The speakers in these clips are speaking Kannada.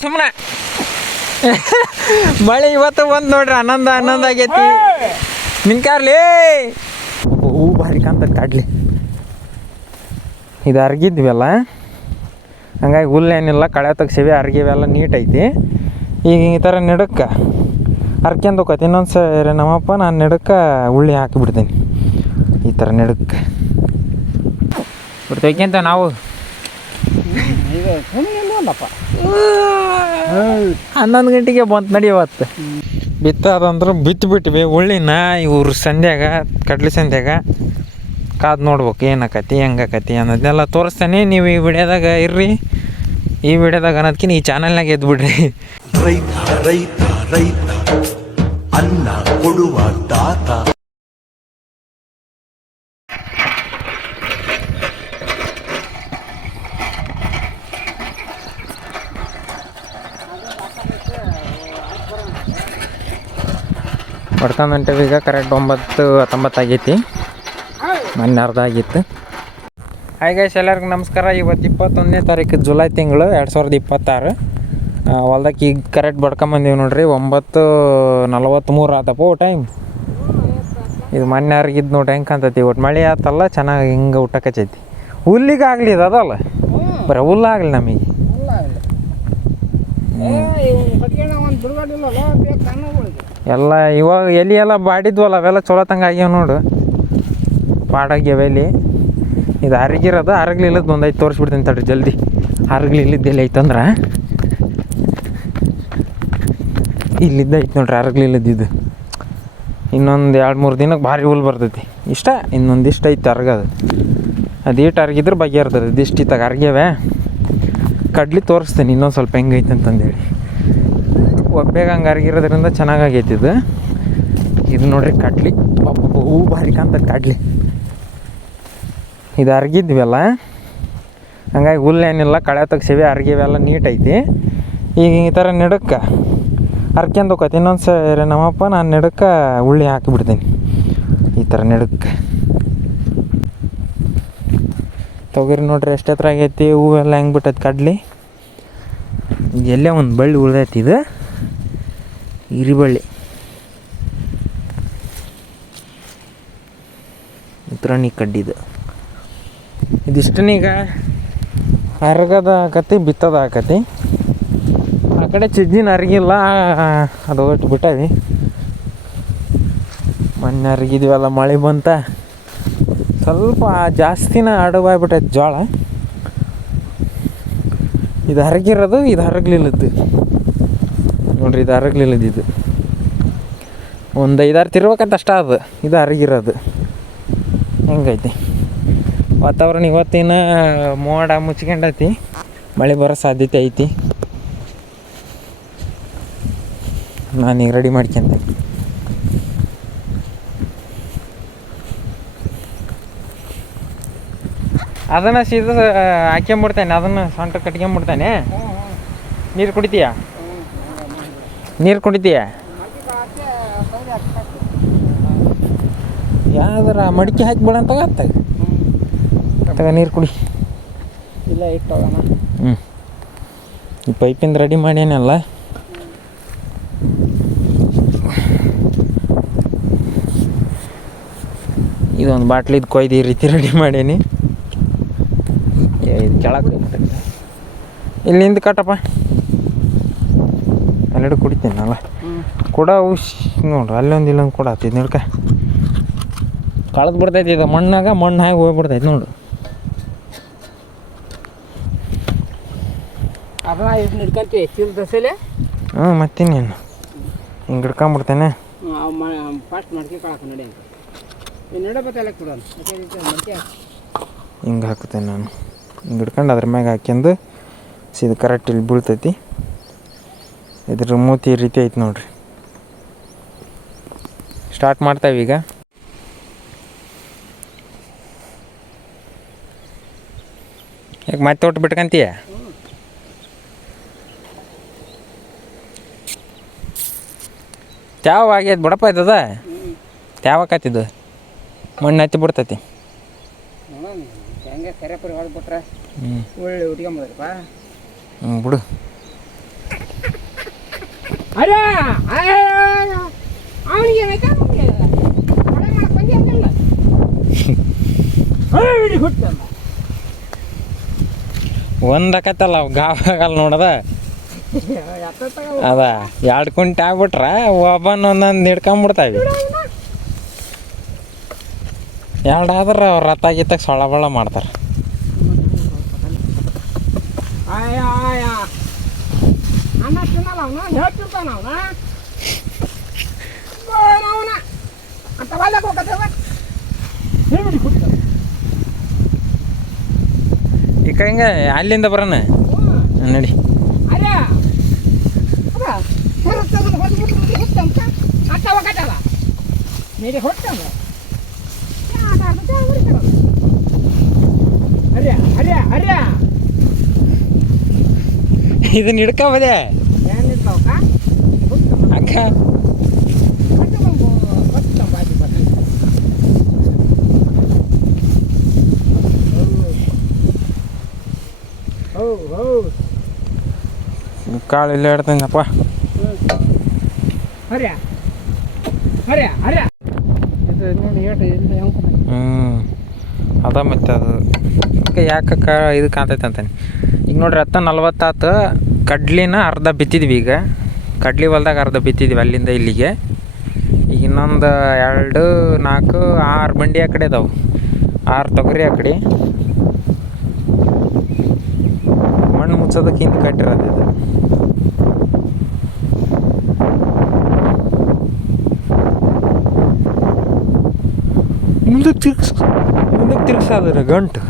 ಸುಮ್ಮನೆ ಮಳೆ ಇವತ್ತು ಬಂದು ನೋಡ್ರಿ ಹನ್ನೊಂದು ಆಗೈತಿ ನಿನ್ಕಾರ್ಲಿ ಹೂ ಭಾರಿ ಕಾಣ್ತದೆ ಕಾಡ್ಲಿ ಇದು ಅರ್ಗಿದ್ವಲ್ಲ ಹಂಗಾಗಿ ಹುಲ್ಲೇನಿಲ್ಲ ಕಳೆ ತೆಗ್ಸಿವಿ ಅರ್ಗಿವೆಲ್ಲ ನೀಟ್ ಐತಿ ಈಗ ಈ ಥರ ನೆಡಕ್ಕೆ ಹರ್ಕ್ಯಂದು ಹೋಗತ್ತೆ ಇನ್ನೊಂದು ಸರಿ ನಮ್ಮಪ್ಪ ನಾನು ನೆಡಕ್ಕೆ ಉಳ್ಳಿ ಹಾಕಿಬಿಡ್ತೀನಿ ಈ ಥರ ನೆಡಕ್ಕೆ ಬಿಡ್ತೇಕಂತ ನಾವು 11 ಗಂಟೆಗೆ ಬಂತು ನಡಿಯವತ್ತು ಬಿತ್ತದಂದ್ರೆ ಬಿತ್ತಿಬಿಟ್ವಿ ಉಳ್ಳಿನ ಇವ್ರು ಸಂಧ್ಯಾಗ ಕಡ್ಲಿ ಸಂಧ್ಯಾಗ ಕಾದು ನೋಡ್ಬೇಕು ಏನಾಕತಿ ಹೆಂಗಾಕತಿ ಅನ್ನೋದನ್ನೆಲ್ಲ ತೋರಿಸ್ತೇನೆ ನೀವು ಈ ವಿಡಿಯೋದಾಗ ಇರ್ರಿ ಈ ವಿಡಿಯೋದಾಗ ಅನ್ನೋದಕ್ಕಿಂತ ಈ ಚಾನಲ್ನಾಗ ಎದ್ಬಿಡ್ರಿ ರೈತ ರೈತ ರೈತ ಅನ್ನ ಕೊಡುವ ದಾತ ಹೊಡ್ಕೊಂಬಂಟೇವಿ ಈಗ ಕರೆಕ್ಟ್ 9:19 ಆಗೈತಿ ಮೊನ್ನೆ ಅರ್ಧ ಆಗಿತ್ತು. ಹಾಯ್ ಗೈಸ್, ಎಲ್ಲರಿಗೂ ನಮಸ್ಕಾರ. ಇವತ್ತು 21ನೇ ತಾರೀಕು ಜುಲೈ ತಿಂಗಳು 2026. ಹೊಲ್ದಕ್ಕೆ ಈಗ ಕರೆಕ್ಟ್ ಬಡ್ಕೊಂಬಂದೀವಿ ನೋಡ್ರಿ. 9:43 ಆತಪ್ಪ ಟೈಮ್. ಇದು ಮೊನ್ನೆ ಅರ್ಗಿದ್ದು ನೋಡ್ರಿ ಹೆಂಗೆ ಕಾಣ್ತೈತಿ. ಒಟ್ಟು ಮಳೆ ಆತಲ್ಲ ಚೆನ್ನಾಗಿ ಹಿಂಗೆ ಊಟಕ್ಕೈತಿ. ಹುಲ್ಲಿಗೆ ಆಗಲಿ ಇದು ಅದಲ್ಲ ಬರೀ ಹುಲ್ಲಾಗಲಿ ನಮಗೆ ಎಲ್ಲ. ಇವಾಗ ಎಲೆ ಎಲ್ಲ ಬಾಡಿದ್ವಲ್ಲ ಅವೆಲ್ಲ ಚಲೋ ತಂಗ ಆಗ್ಯಾವ ನೋಡು, ಬಾಡಾಗ್ಯಾವ ಎಲೆ. ಇದು ಅರಗಿರೋದು ಅರಗ್ಲಿಲ್ಲದ್ದು ಒಂದೈದು ತೋರಿಸ್ಬಿಡ್ತೀನಿ ತಡ್ರಿ ಜಲ್ದಿ. ಅರಗ್ಲಿಲ್ಲದ್ದು ಎಲ್ಲಿ ಐತಂದ್ರೆ ಇಲ್ಲಿದ್ದ ಐತೆ ನೋಡ್ರಿ ಅರಗ್ಲಿಲ್ಲದ್ದು. ಇದು ಇನ್ನೊಂದು 2-3 ದಿನಕ್ಕೆ ಭಾರಿ ಹುಲ್ ಬರ್ತೈತಿ. ಇಷ್ಟ ಇನ್ನೊಂದಿಷ್ಟು ಐತೆ ಅರ್ಗದು. ಅದೀಟು ಅರ್ಗಿದ್ರೆ ಬಗೆಹರ್ತದೆ. ಇದಿಷ್ಟು ಇತ್ತಾಗ ಅರ್ಗ್ಯಾವೆ. ಕಡ್ಲಿ ತೋರಿಸ್ತೀನಿ ಇನ್ನೊಂದು ಸ್ವಲ್ಪ ಹೆಂಗೈತೆ ಅಂತಂದೇಳಿ. ಒಬ್ಬೇಗ ಹಂಗೆ ಅರ್ಗಿರೋದ್ರಿಂದ ಚೆನ್ನಾಗೈತಿ ಇದು. ಇದು ನೋಡ್ರಿ ಕಡ್ಲಿ ಹೂ ಭಾರಿ ಕಾಣ್ತದೆ ಕಾಡ್ಲಿ. ಇದು ಅರ್ಗಿದ್ವಲ್ಲ ಹಂಗಾಗಿ ಹುಲ್ಲೇನಿಲ್ಲ ಕಳೆ ತೆಗ್ಸಿವಿ ಅರ್ಗಿವೆಲ್ಲ ನೀಟ್ ಐತಿ. ಈಗ ಈ ಥರ ನೆಡಕ್ಕೆ ಹರ್ಕ್ಯಂದು ಹೋಗತ್ತೆ ಇನ್ನೊಂದು ಸರಿ ನಮ್ಮಪ್ಪ ನಾನು ನೆಡಕ್ಕೆ ಉಳ್ಳಿ ಹಾಕಿಬಿಡ್ತೀನಿ ಈ ಥರ ನೆಡಕ್ಕೆ. ತೊಗರಿ ನೋಡ್ರಿ ಎಷ್ಟು ಹತ್ರ ಆಗೈತಿ. ಹೂವೆಲ್ಲ ಹೆಂಗೆ ಬಿಟ್ಟೈತಿ ಕಡ್ಲಿ. ಎಲ್ಲೇ ಒಂದು ಬಳ್ಳಿ ಉಳ್ದೈತಿ. ಇದು ಹಿರಿಬಳ್ಳಿ ಉತ್ರಾಣಿ ಕಡ್ಡಿದು. ಇದಿಷ್ಟನೀಗ ಅರ್ಗದ ಆಕತಿ ಬಿತ್ತದ ಆಕತಿ. ಆ ಕಡೆ ಚಿಜ್ಜಿನ ಅರ್ಗಿಲ್ಲ, ಅದು ಒಟ್ಟು ಬಿಟ್ಟವಿ. ಮೊನ್ನೆ ಅರ್ಗಿದ್ವಲ್ಲ ಮಳೆ ಬಂತ, ಸ್ವಲ್ಪ ಜಾಸ್ತಿನ ಅಡವಾಗ್ಬಿಟ್ಟೈತೆ ಜೋಳ. ಇದು ಹರಗಿರೋದು, ಇದು ಹರಗ್ಲಿಲ್ಲದ್ದು ನೋಡ್ರಿ. ಇದು ಹರಗ್ಲಿಲ್ಲದ್ದು. ಇದು ಒಂದು 5-6 ತಿರ್ಬೇಕಂತ ಅಷ್ಟ ಅದು. ಇದು ಹರಗಿರೋದು. ಹೆಂಗೈತಿ ವಾತಾವರಣ. ಇವತ್ತಿನ ಮೋಡ ಮುಚ್ಕೊಂಡೈತಿ, ಮಳೆ ಬರೋ ಸಾಧ್ಯತೆ ಐತಿ. ನಾನೀಗ ರೆಡಿ ಮಾಡ್ಕೊಂತೆ. ಅದನ್ನು ಸೀದಾ ಹಾಕ್ಕೊಂಬಿಡ್ತಾನೆ, ಅದನ್ನು ಸೊಂಟ ಕಟ್ಕೊಂಬಿಡ್ತಾನೆ. ನೀರು ಕುಡಿತೀಯ? ನೀರು ಕುಡಿತೀಯ? ಯಾವ್ದಾರ ಮಡಿಕೆ ಹಾಕಿ ಬಿಡಂತ ತಗ ನೀರು ಕುಡಿ. ಇಲ್ಲ ಇಟ್ಟೋಗೋಣ. ಈ ಪೈಪಿಂದ ರೆಡಿ ಮಾಡ್ಯಾನಲ್ಲ. ಇದೊಂದು ಬಾಟ್ಲಿದ್ದು ಕೊಯ್ದು ಈ ರೀತಿ ರೆಡಿ ಮಾಡೀನಿ. ಇದು ಕೆಳಗೆ ಇಲ್ಲಿಂದ ಕಟ್ಟಪ್ಪ. ಅಲ್ಲೆಡೆ ಕುಡಿತೀನಲ್ಲ ಕೂಡ ಉಶ್ ನೋಡ್ರಿ. ಅಲ್ಲೊಂದು ಇಲ್ಲೊಂದು ಕೂಡ ಹತ್ತಿದ್ ನಿಡ್ಕ ಕಳೆದು ಬಿಡ್ತೈತಿ. ಇದು ಮಣ್ಣಾಗ ಮಣ್ಣು ಹಾಕಿ ಹೋಗ್ಬಿಡ್ತೈತಿ ನೋಡು. ಹ್ಞೂ ಮತ್ತಿನ್ನೇನು ಹಿಂಗೆ ಹಿಡ್ಕೊಂಬಿಡ್ತೇನೆ. ಹಿಂಗೆ ಹಾಕ್ತೇನೆ ನಾನು. ಹಿಂಗೆ ಹಿಡ್ಕೊಂಡು ಅದ್ರ ಮ್ಯಾಗ ಹಾಕ್ಯಂದು ಸೀದಾ ಕರೆಕ್ಟ್ ಇಲ್ಲಿ ಬೀಳ್ತೈತಿ. ಇದ್ರ ಮೂತಿ ಈ ರೀತಿ ಐತಿ ನೋಡ್ರಿ. ಸ್ಟಾರ್ಟ್ ಮಾಡ್ತಾವೆ ಈಗ. ಯಾಕೆ ಮತ್ತೆ ಒಟ್ಟು ಬಿಟ್ಕಂತೀಯ? ತ್ಯಾವ ಆಗ್ಯದ ಬಿಡಪ್ಪ. ಇದ್ದದ ತ್ಯಾವ ಆಕತ್ತಿದ್ದು ಮಣ್ಣು ಹತ್ತಿ ಬಿಡ್ತೈತಿ. ಹೆಂಗೆ ಕರೆಪರಿ ಹೊಡೆದ್ಬಿಟ್ರೆ ಹ್ಞೂ ಒಳ್ಳೆ ಉಟ್ಕೊಂಬೋದಪ್ಪ. ಬಿಡು. ಅರೆ ಅವನಿಗೆ ಏನಾಯ್ತಾ ಮಳೆ ಮಾಡಕ್ಕೆ ಬಂದಿ ಹಂಗಿಲ್ಲ ಹುಟ್ಟಲ್ಲ ಒಂದಕತ್ತಲ್ಲ ಅವು ಗಾವಾಗಲ್ಲ ನೋಡದ ಅದ 2 ಕುಂಟೆ ಆಗ್ಬಿಟ್ರೆ ಒಬ್ಬನ ಒಂದೊಂದು ಹಿಡ್ಕೊಂಬಿಡ್ತಾವೆ. 2 ಆದ್ರೆ ಅವ್ರು ರಥ ಗೀತಾಗ ಸೊಳ್ಳ ಬಳ್ಳ ಮಾಡ್ತಾರೆ. ಆಯ ಅನ್ನ ತಿನ್ನಲ್ಲ ಅವನು ಹೇಳ್ತಿರ್ತಾನ ಅವನ ಅವನ ಅಂತ ಹೊಲಕ್ಕೆ ಹೋಗತ್ತವ ಹೇಳಿ ಹುಟ್ಟಲ್ಲ. ಈಗ ಹಿಂಗೆ ಅಲ್ಲಿಂದ ಬರೋಣ ನಡಿ. ಅರೆ ಹೊತ್ತಂತ ಅಕ್ಕ ಹೋಗತ್ತಲ್ಲ ನೀಡಿ ಹೊಟ್ಟಲ್ಲ ಅರೆ ಅರೆ ಅರೆ ಇದನ್ನ ಹಿಡ್ಕೊಬೋದೆ ಏನಿರ್ತಾವಕ್ಕ ಅಕ್ಕ. ಕಾಳು ಇಲ್ಲ ಇಡ್ತೀನಪ್ಪ. ಹರ್ಯ ಹರ್ಯ ಹರ್ಯ ಇದು ನೋಡಿ ಏಟು ಇಲ್ಲ ಅದ ಮತ್ತು ಅದು ಅದಕ್ಕೆ ಯಾಕೆ ಇದು ಕಾಣ್ತೈತೆ ಅಂತಾನೆ. ಈಗ ನೋಡ್ರಿ 40 ಆತು. ಕಡ್ಲಿನ ಅರ್ಧ ಬಿತ್ತಿದ್ವಿ. ಈಗ ಕಡ್ಲಿ ಹೊಲ್ದಾಗ ಅರ್ಧ ಬಿತ್ತಿದ್ವಿ ಅಲ್ಲಿಂದ ಇಲ್ಲಿಗೆ. ಈಗ ಇನ್ನೊಂದು 2 4 6 ಬಂಡಿ ಆ ಕಡೆ ಅದಾವೆ. 6 ತೊಗರಿ ಆ ಕಡೆ ಮಣ್ಣು ಮುಚ್ಚೋದಕ್ಕೆ ಹಿಂದೆ ಕಟ್ಟಿರೋದು ಇದು. ಮುಂದಕ್ಕೆ ತಿರ್ಗ್ಸಾದ್ರೆ ಗಂಟು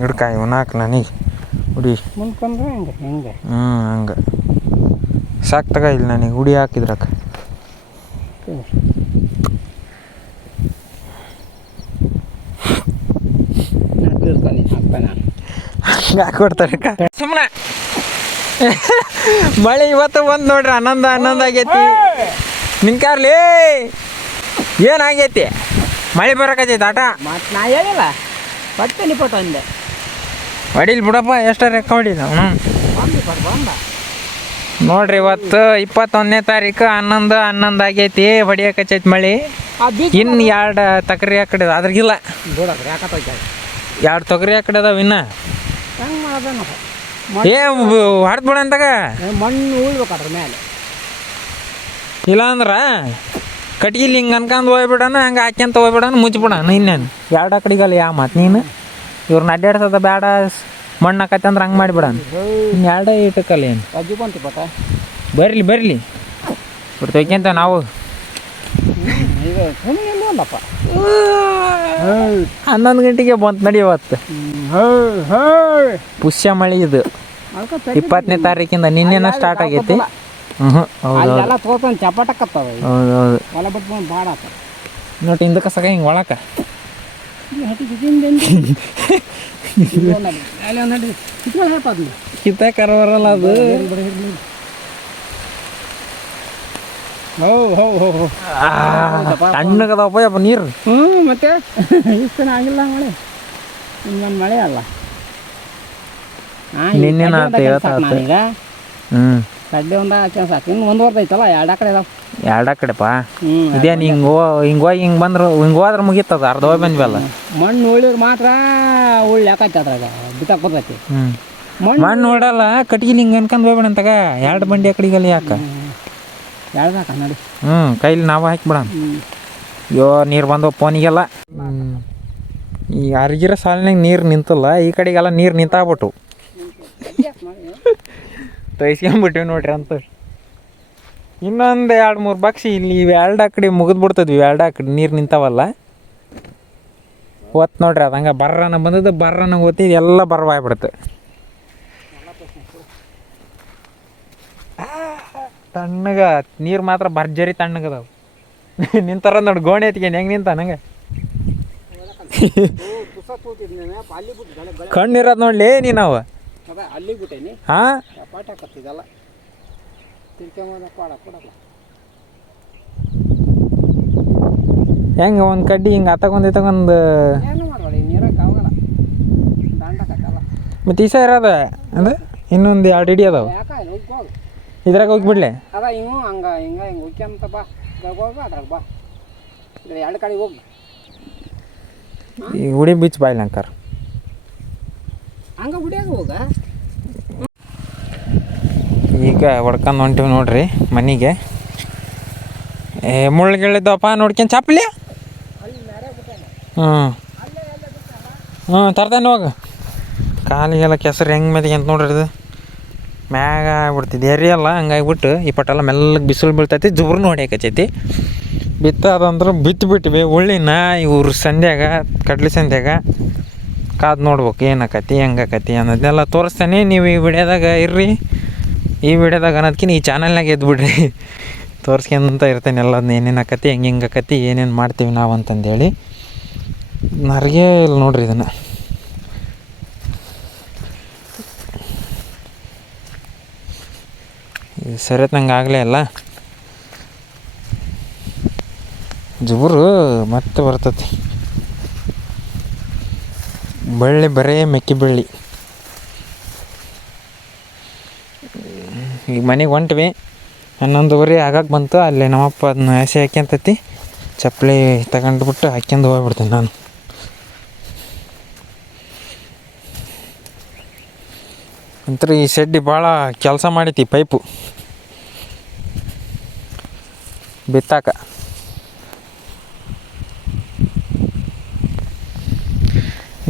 ಹಿಡ್ಕಾಯಿ ನಾಲ್ಕು ನನಗೆ ಹುಡಿ ಮುಂದ್ಕೊಂಡ್ರೆ ಹೆಂಗೆ ಹೆಂಗೆ ಹಂಗೆ ಸಾಕು ತಗ. ಇಲ್ಲ ನನಗೆ ಹುಡಿ ಹಾಕಿದ್ರಕ್ಕ ಹಂಗೆ ಹಾಕೊಡ್ತಾರೆ ಸುಮ್ಮನೆ. ಮಳೆ ಇವತ್ತು ಬಂದು ನೋಡ್ರಿ 11 ಆಗೈತಿ. ನಿನ್ಕಾರ್ಲಿ ಏನಾಗೈತಿ? ಮಳೆ ಬರೋಕತ್ತೈತಿ ಆಟ. ಮತ್ತು ನಾ ಹೇಳಿಲ್ಲ ಬಟ್ಟೆ ನಿಪಟ್ಟು ಅಂದೆ ಹೊಡಿಲ್ ಬಿಡಪ್ಪ ಎಷ್ಟಾರ ಲೆಕ್ಕ ಹೊಡಿಲ್ಲ. ಬಂದ ನೋಡ್ರಿ ಇವತ್ತು 21ನೇ ತಾರೀಕು 11 ಆಗೈತಿ. ಹೊಡಿಯಕತ್ತೈತಿ ಮಳೆ. ಇನ್ನು 2 ತೊಗರಿ ಆ ಕಡೆ ಅದ್ರಾಗಿಲ್ಲ. ಬಿಡೋದು ಯಾಕತ್ತೈತೆ 2 ತೊಗರಿ ಆ ಕಡೆ ಅದಾವ ಇನ್ನು. ಹೆಂಗೆ ಮಾಡೋದೇನಪ್ಪ ಹೊಡೆದು ಬಿಡಂತಾಗ ಮಣ್ಣು ಉಳ್ಬೇಕು ಅದ್ರ ಮೇಲೆ. ಇಲ್ಲಾಂದ್ರೆ ಕಟ್ಗಿಲಿ ಹಿಂಗೆ ಅನ್ಕೊಂಡು ಹೋಗ್ಬಿಡೋಣ. ಹಂಗೆ ಹಾಕ್ಯಂತ ಹೋಗ್ಬಿಡೋಣ ಮುಚ್ಚಿಬಿಡೋಣ. ಇನ್ನೇನು 2 ಆ ಕಡೆಗಲ್ಲ ಯಾವ ಮಾತು ನೀನು ಇವ್ರನ್ನ ಅಡ್ಡಾಡ್ಸೋದ ಬೇಡ ಮಣ್ಣು ಹಾಕತ್ತೆ ಅಂದ್ರೆ ಹಂಗೆ ಮಾಡಿಬಿಡೋಣ. ಇನ್ನು 2 ಇಟ್ಟಕ್ಕಲ್ಲ ಏನು ಅಜ್ಜಿ ಬಂತು ಪಟ ಬರಲಿ ಬಿಡ್ತೇಕಂತ ನಾವು ಈಗ ಸುಮ್ಮನೆ ಅಲ್ಲಪ್ಪ 11 ಗಂಟೆಗೆ ಬಂತು ನಡಿ. ಇವತ್ತು ಪುಷ್ಯ ಮಳೆ ಇದು 20ನೇ ತಾರೀಕಿಂದ ನಿನ್ನೆನ ಸ್ಟಾರ್ಟ್ ಆಗೈತಿ. ಅಲ್ಲೆಲ್ಲ ತೋರ್ತಾನೆ ಚಪಾಟಕ್ಕತ್ತವ. ಹೌದು ಹೊಲ ಬಿಟ್ಕೊಂಡು ಬಾಡಾಕ ನೋಡಿ ಹಿಂದಕ್ಕೆ ಸಗ ಹಿಂಗೆ ಒಳಕ ಕಿತ್ತಾಕರ ಬರಲ್ಲ ಅದು. ತಣ್ಣಗದಪ್ಪ ಯಪ್ಪ ನೀರು. ಮತ್ತೆ ಇಷ್ಟು ಆಗಿಲ್ಲ ಮಳೆ. ಇನ್ನೊಂದು ಮಳೆ ಅಲ್ಲ ನಿನ್ನೆನ ಆತ ಈಗ ಕಡ್ಲೆ ಒಂದು ಹಾಕ್ಯ ಸಾಕು. ಇನ್ನು 1 ವರ್ಷ ಐತಲ್ಲ 2 ಕಡೆ ಇದಾವೆ. 2 ಕಡೆಪ್ಪ ಇದೇನು ಹಿಂಗೆ ಹೋಗಿ ಹಿಂಗೆ ಬಂದ್ರೆ ಹಿಂಗೆ ಹೋದ್ರೆ ಮುಗೀತದ. ಅರ್ಧ ಹೋಗಿ ಬಂದ್ವಲ್ಲ. ಮಣ್ಣು ಉಳಿದ್ರೆ ಮಾತ್ರ ಉಳ್ಳಿ ಹಾಕೈತೆ ಅದ್ರಾಗ ಬಿತ್ತಕ್ಕೆ ಬರ್ತೈತಿ. ಮಣ್ಣು ನೋಡಲ್ಲ ಕಟ್ಗಿಲಿ ಹಿಂಗೆ ಅನ್ಕೊಂಡು ಹೋಗ್ಬೇಡ ಅಂತಾಗ 2 ಬಂಡಿ ಆ ಕಡೆಗಲ್ಲಿ ಯಾಕೆ ಎಳ್ದಾಕ ನೋಡಿ. ಕೈಲಿ ನಾವು ಹಾಕಿಬಿಡೋಣ. ಅಯ್ಯೋ ನೀರು ಬಂದವು ಫೋನಿಗೆಲ್ಲ. ಈ ಅರ್ಗಿರೋ ಸಾಲಿನಾಗ ನೀರು ನಿಂತಲ್ಲ. ಈ ಕಡೆಗೆಲ್ಲ ನೀರು ನಿಂತಾಗ್ಬಿಟ್ಟು ತೈಸ್ಕೊಂಬಿಟ್ಟಿವಿ ನೋಡ್ರಿ ಅಂತ. ಇನ್ನೊಂದು 2-3 ಬಕ್ಷಿ ಇಲ್ಲಿ ಇವು 2 ಆ ಕಡೆ ಮುಗಿದ್ಬಿಡ್ತದ್ವಿ. 2 ಆ ಕಡೆ ನೀರು ನಿಂತಾವಲ್ಲ ಹೊತ್ತು ನೋಡ್ರಿ. ಅದು ಹಂಗೆ ಬರ್ರನ ಬಂದದ್ದು ಬರ್ರನ ಓದ್ತಿದ್ದು ಎಲ್ಲ ಬರ್ವಾಗ್ಬಿಡುತ್ತೆ. ತಣ್ಣಗೆ ನೀರು ಮಾತ್ರ ಭರ್ಜರಿ ತಣ್ಣಗದಾವು. ನಿಂತಾರ ನೋಡಿ ಗೋಣಿ ಎತ್ಕೊಂಡು ಹೆಂಗೆ ನಿಂತ ನಂಗೆ ಕಣ್ಣಿರೋದು ನೋಡ್ಲಿ ನೀ ನಾವು ಅಲ್ಲಿ ಬಿಟ್ಟೇನಿ. ಹಾಂ ಪಾಠ ಹಾಕತ್ತಿದ್ದಲ್ಲ ತಿರ್ಕೊಂಬ ಕೊಡಲ್ಲ. ಹೆಂಗೆ ಒಂದು ಕಡ್ಡಿ ಹಿಂಗೆ ತಗೊಂಡು ಏನು ಮಾಡಬೇಡ ಈ ನೀರಾಗ ಆಗೋಲ್ಲ ದಾಂಡಕತ್ತಲ್ಲ ಮತ್ತು ಈಸ ಇರೋದ ಅಂದ್ರೆ ಇನ್ನೊಂದು 2 ಇಡಿ ಅದಾವೆ ಯಾಕೆ ಹೋಗಿ ಹೋಗು ಇದ್ರಾಗ ಹೋಗಿಬಿಡ್ಲೆ ಅದ ಹಿಂಗೆ ಹಿಂಗೆ ಹೋಗ್ಯಂತ ಬಾ ಇದ್ರಾಗ ಹೋಗ ಅದ್ರಾಗ ಬಾ ಇದ್ರ 2 ಕಡೆ ಹೋಗಿ ಈ ಉಡಿ ಬೀಚ್ ಬಾಯ್ಲಿ ಅಂಕಾರ ಹಂಗೆ ಹುಡಿಯಾಗ ಹೋಗ ಈಗ ಹೊಡ್ಕೊಂಡು ಹೊಂಟಿವಿ ನೋಡ್ರಿ ಮನೆಗೆ. ಮುಳ್ಳುಗಳಿದ್ದವಪ್ಪ ನೋಡ್ಕೊಂಡು ಚಾಪಲಿ. ಹ್ಞೂ ತರ್ತಾನೆ ಹೋಗ. ಕಾಲಿಗೆಲ್ಲ ಕೆಸರು ಹೆಂಗೆ ಮೆದಿಗೆ ಅಂತ ನೋಡ್ರಿ ಇದು ಮ್ಯಾಗ ಆಗ್ಬಿಡ್ತಿದ್ದು ಏರಿ ಅಲ್ಲ ಹಂಗಾಗಿಬಿಟ್ಟು ಈ ಪಟ್ಟೆಲ್ಲ ಮೆಲ್ಲಗೆ ಬಿಸಿಲು ಬೀಳ್ತೈತಿ ಜುಬ್ರನ್ನ ಹೊಡಿಯಕಚ್ಚೈತಿ. ಬಿತ್ತದಂದ್ರೆ ಬಿತ್ತಿಬಿಟ್ವಿ ಉಳ್ಳಿನ ಇವ್ರ ಸಂಧ್ಯಾಗ ಕಡ್ಲಿ ಸಂಧ್ಯಾಗ ಕಾದು ನೋಡ್ಬೇಕು ಏನಾಕತಿ ಹೆಂಗಾಕತಿ ಅನ್ನೋದನ್ನೆಲ್ಲ ತೋರಿಸ್ತಾನೆ. ನೀವು ಈ ವಿಡಿಯೋದಾಗ ಇರ್ರಿ, ಈ ವಿಡಿಯೋದಾಗ ಅನ್ನೋದಕ್ಕಿಂತ ಈ ಚಾನಲ್ನಾಗ ಎದ್ಬಿಡ್ರಿ ತೋರಿಸ್ಕೊಂತ ಇರ್ತೇನೆ ಎಲ್ಲದನ್ನ ಏನೇನು ಆಕತಿ ಹೆಂಗೆ ಆಕತಿ ಏನೇನು ಮಾಡ್ತೀವಿ ನಾವು ಅಂತಂದೇಳಿ. ನರಿಗೆ ಇಲ್ಲ ನೋಡ್ರಿ ಇದನ್ನು ಸರಿಯತ್ ನಂಗೆ ಆಗಲೇ ಅಲ್ಲ ಜುಬುರು ಮತ್ತೆ ಬರ್ತತಿ. ಬಳ್ಳಿ ಬರೇ ಮೆಕ್ಕಿ ಬಳ್ಳಿ. ಈಗ ಮನೆಗೆ ಹೊಂಟ್ವಿ 11:30 ಆಗಕ್ಕೆ ಬಂತು. ಅಲ್ಲಿ ನಮ್ಮಪ್ಪ ಅದನ್ನ ಹಸಿ ಹಾಕ್ಯಂತತಿ ಚಪ್ಪಲಿ ತಗೊಂಡ್ಬಿಟ್ಟು ಹಾಕ್ಯಂದು ಹೋಗ್ಬಿಡ್ತೀನಿ ನಾನು. ಅಂತರ ಈ ಶೆಡ್ಡಿ ಭಾಳ ಕೆಲಸ ಮಾಡೈತಿ ಪೈಪು ಬಿತ್ತಾಕ.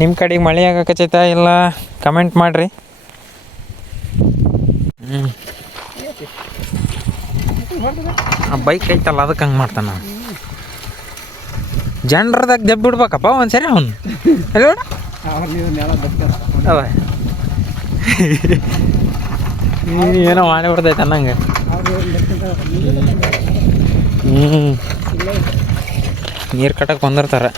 ನಿಮ್ಮ ಕಡೆಗೆ ಮಳೆ ಆಗಕಚ್ಚೈತಾ ಇಲ್ಲ ಕಮೆಂಟ್ ಮಾಡಿರಿ. ಆ ಬೈಕ್ ಐತಲ್ಲ ಅದಕ್ಕೆ ಹಂಗೆ ಮಾಡ್ತಾನೆ ನಾವು. ಜನರದಾಗ ದೆಬ್ಬ ಬಿಡ್ಬೇಕಪ್ಪ ಒಂದು ಸರಿ ಅವನು ಅಲ್ಲ ಅವ ಏನೋ ಮಾಡಿ ಬಿಡ್ತೈತೆ ಅನ್ನಂಗೆ. ನೀರು ಕಟ್ಟಕ್ಕೆ ಬಂದಿರ್ತಾರೆ.